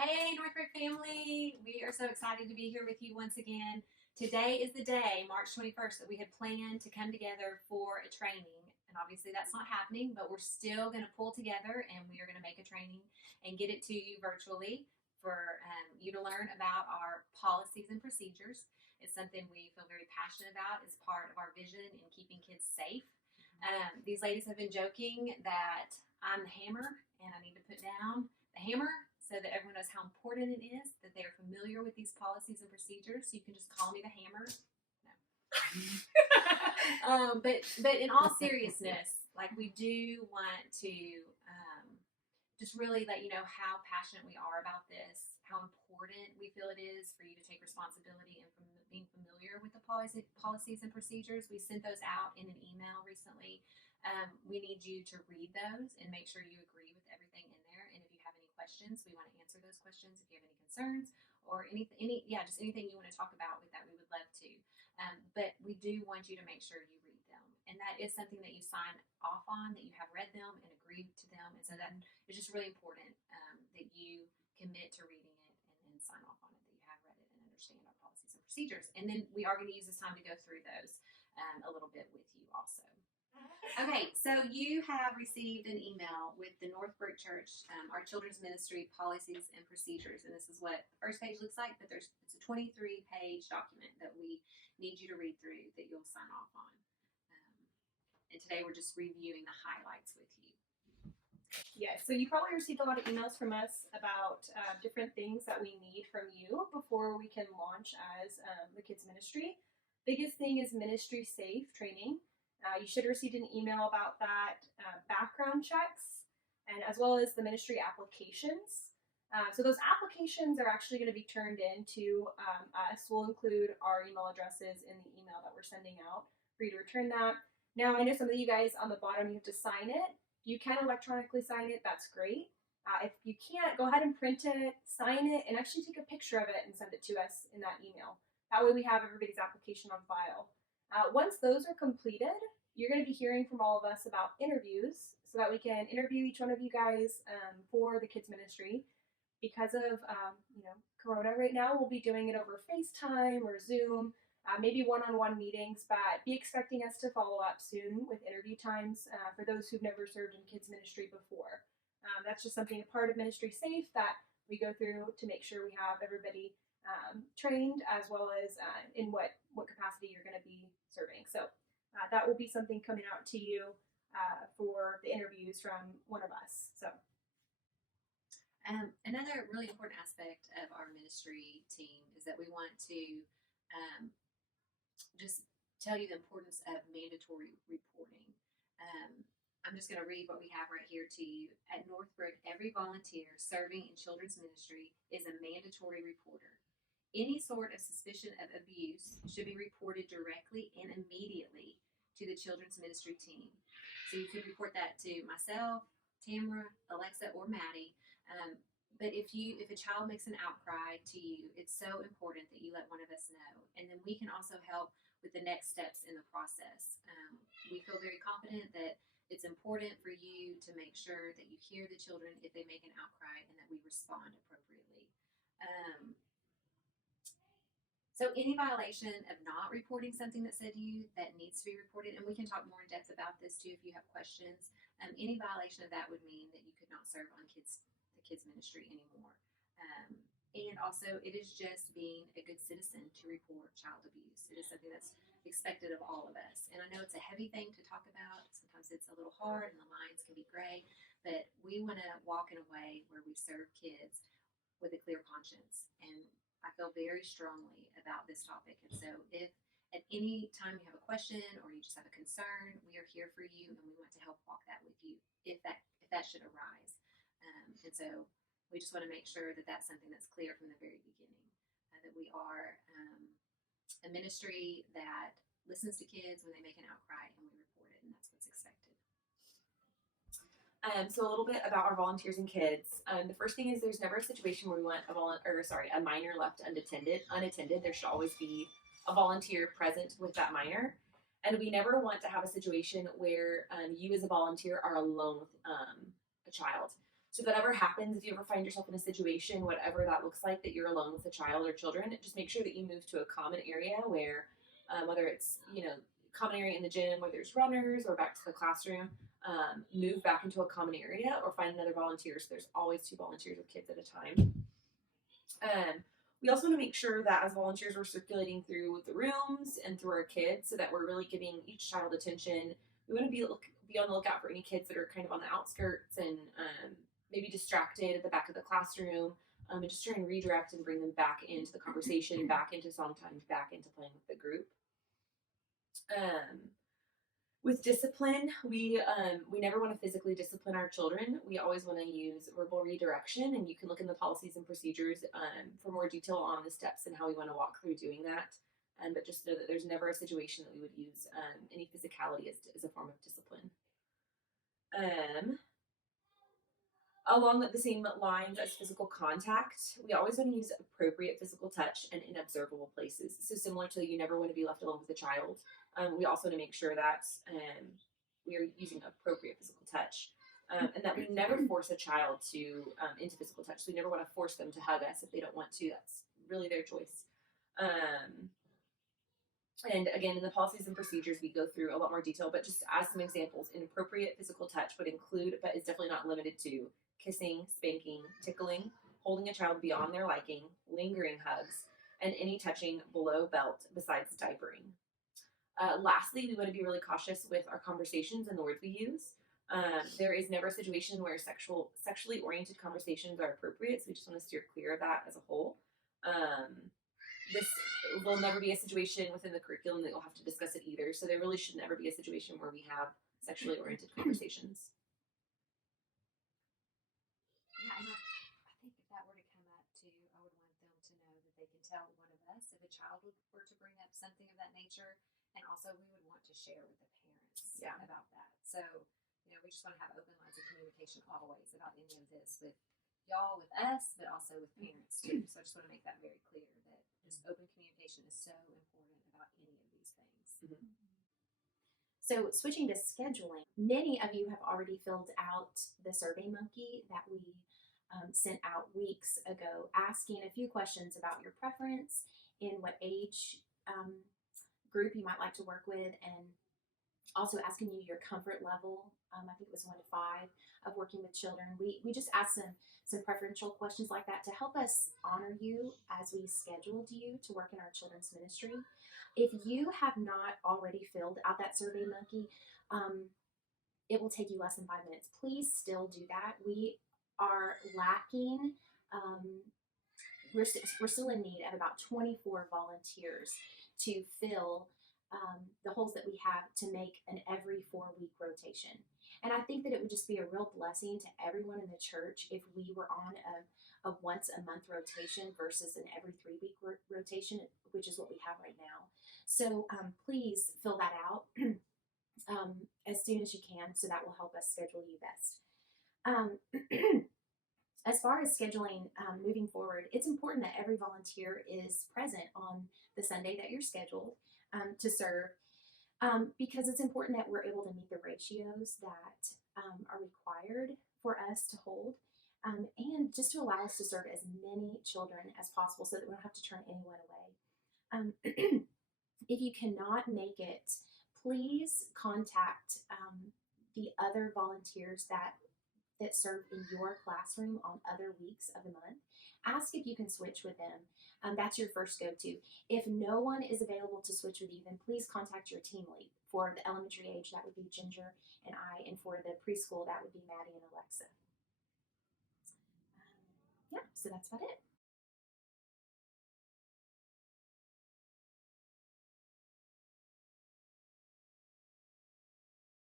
Hey, Northbrook family! We are so excited to be here with you once again. Today is the day, March 21st, that we had planned to come together for a training. And obviously, that's not happening, but we're still going to pull together and we are going to make a training and get it to you virtually for you to learn about our policies and procedures. It's something we feel very passionate about. It's part of our vision in keeping kids safe. These ladies have been joking that I'm the hammer and I need to put down the hammer so that everyone knows how important it is that they are familiar with these policies and procedures. So you can just call me the hammer. No. But in all seriousness, like we do want to just really let you know how passionate we are about this, how important we feel it is for you to take responsibility and from being familiar with the policies and procedures. We sent those out in an email recently. We need you to read those and make sure you agree with everything in there. And if you have any questions, we want to answer those questions. If you have any concerns or just anything you want to talk about with that, we would love to. But we do want you to make sure you read them. And that is something that you sign off on, that you have read them and agreed to them. And so that is just really important that you commit to reading it and sign off on it, that you have read it and understand our policies and procedures. And then we are going to use this time to go through those a little bit with you also. Okay, so you have received an email with the Northbrook Church, our children's ministry policies and procedures, and this is what the first page looks like, but it's a 23-page document that we need you to read through that you'll sign off on. And today we're just reviewing the highlights with you. Yeah, so you probably received a lot of emails from us about different things that we need from you before we can launch as the kids ministry. Biggest thing is ministry safe training. You should have received an email about that, background checks, and as well as the ministry applications. So those applications are actually going to be turned in to us. We'll include our email addresses in the email that we're sending out for you to return that. Now, I know some of you guys on the bottom, you have to sign it. You can electronically sign it, that's great. If you can't, go ahead and print it, sign it, and actually take a picture of it and send it to us in that email. That way we have everybody's application on file. Once those are completed, you're going to be hearing from all of us about interviews so that we can interview each one of you guys for the kids ministry. Because of Corona right now, we'll be doing it over FaceTime or Zoom. Maybe one-on-one meetings, but be expecting us to follow up soon with interview times for those who've never served in kids ministry before. That's just something, a part of Ministry Safe, that we go through to make sure we have everybody trained, as well as in what capacity you're going to be serving. So that will be something coming out to you for the interviews from one of us. So another really important aspect of our ministry team is that we want to just tell you the importance of mandatory reporting. I'm just going to read what we have right here to you. At Northbrook, every volunteer serving in children's ministry is a mandatory reporter. Any sort of suspicion of abuse should be reported directly and immediately to the children's ministry team. So you could report that to myself, Tamara, Alexa, or Maddie. But if a child makes an outcry to you, it's so important that you let one of us know. And then we can also help with the next steps in the process. We feel very confident that it's important for you to make sure that you hear the children if they make an outcry and that we respond appropriately. So any violation of not reporting something that's said to you that needs to be reported, and we can talk more in depth about this too if you have questions, any violation of that would mean that you could not serve on the kids ministry anymore. And also, it is just being a good citizen to report child abuse. It is something that's expected of all of us. And I know it's a heavy thing to talk about. Sometimes it's a little hard and the lines can be gray, but we want to walk in a way where we serve kids with a clear conscience. And I feel very strongly about this topic. And so if at any time you have a question or you just have a concern, we are here for you and we want to help walk that with you if that should arise. And so we just want to make sure that that's something that's clear from the very beginning, that we are a ministry that listens to kids when they make an outcry and we report it, and that's what's expected. So a little bit about our volunteers and kids. The first thing is there's never a situation where we want a minor left unattended. There should always be a volunteer present with that minor. And we never want to have a situation where you as a volunteer are alone with a child. So if that ever happens, if you ever find yourself in a situation, whatever that looks like, that you're alone with a child or children, just make sure that you move to a common area where, whether it's, common area in the gym where there's runners or back to the classroom, move back into a common area or find another volunteer. So there's always 2 volunteers with kids at a time. We also want to make sure that as volunteers, we're circulating through the rooms and through our kids so that we're really giving each child attention. We want to be on the lookout for any kids that are kind of on the outskirts and maybe distracted at the back of the classroom, and just try and redirect and bring them back into the conversation, back into song time, back into playing with the group. With discipline, we never want to physically discipline our children. We always want to use verbal redirection, and you can look in the policies and procedures for more detail on the steps and how we want to walk through doing that. But just know that there's never a situation that we would use any physicality as a form of discipline. Along the same lines as physical contact, we always want to use appropriate physical touch and in observable places. So similar to you never want to be left alone with a child, we also want to make sure that we are using appropriate physical touch, and that we never force a child to into physical touch. So we never want to force them to hug us if they don't want to. That's really their choice. And again, in the policies and procedures, we go through a lot more detail, but just as some examples, inappropriate physical touch would include, but is definitely not limited to, kissing, spanking, tickling, holding a child beyond their liking, lingering hugs, and any touching below belt besides diapering. Lastly, we want to be really cautious with our conversations and the words we use. There is never a situation where sexually oriented conversations are appropriate, so we just want to steer clear of that as a whole. This will never be a situation within the curriculum that you'll have to discuss it either, so there really should never be a situation where we have sexually oriented conversations. Yeah, and I think if that were to come up too, I would want them to know that they can tell one of us if a child were to bring up something of that nature, and also we would want to share with the parents about that. So, we just want to have open lines of communication always about any of this with y'all, with us, but also with parents too. So I just want to make that very clear that just open communication is so important about any of these things. Mm-hmm. So switching to scheduling, many of you have already filled out the Survey Monkey that we sent out weeks ago, asking a few questions about your preference, in what age group you might like to work with, and also asking you your comfort level. I think it was 1 to 5 of working with children. We just asked some preferential questions like that to help us honor you as we scheduled you to work in our children's ministry. If you have not already filled out that Survey Monkey, it will take you less than 5 minutes. Please still do that. We are lacking. We're still in need of about 24 volunteers to fill the holes that we have to make an every 4-week rotation. And I think that it would just be a real blessing to everyone in the church if we were on a once a month rotation versus an every 3-week rotation, which is what we have right now. So please fill that out as soon as you can, so that will help us schedule you best. As far as scheduling moving forward, it's important that every volunteer is present on the Sunday that you're scheduled to serve, because it's important that we're able to meet the ratios that are required for us to hold, and just to allow us to serve as many children as possible so that we don't have to turn anyone away. If you cannot make it, please contact the other volunteers that serve in your classroom on other weeks of the month. Ask if you can switch with them. That's your first go-to. If no one is available to switch with you, then please contact your team lead. For the elementary age, that would be Ginger and I, and for the preschool, that would be Maddie and Alexa. Yeah, so that's about it.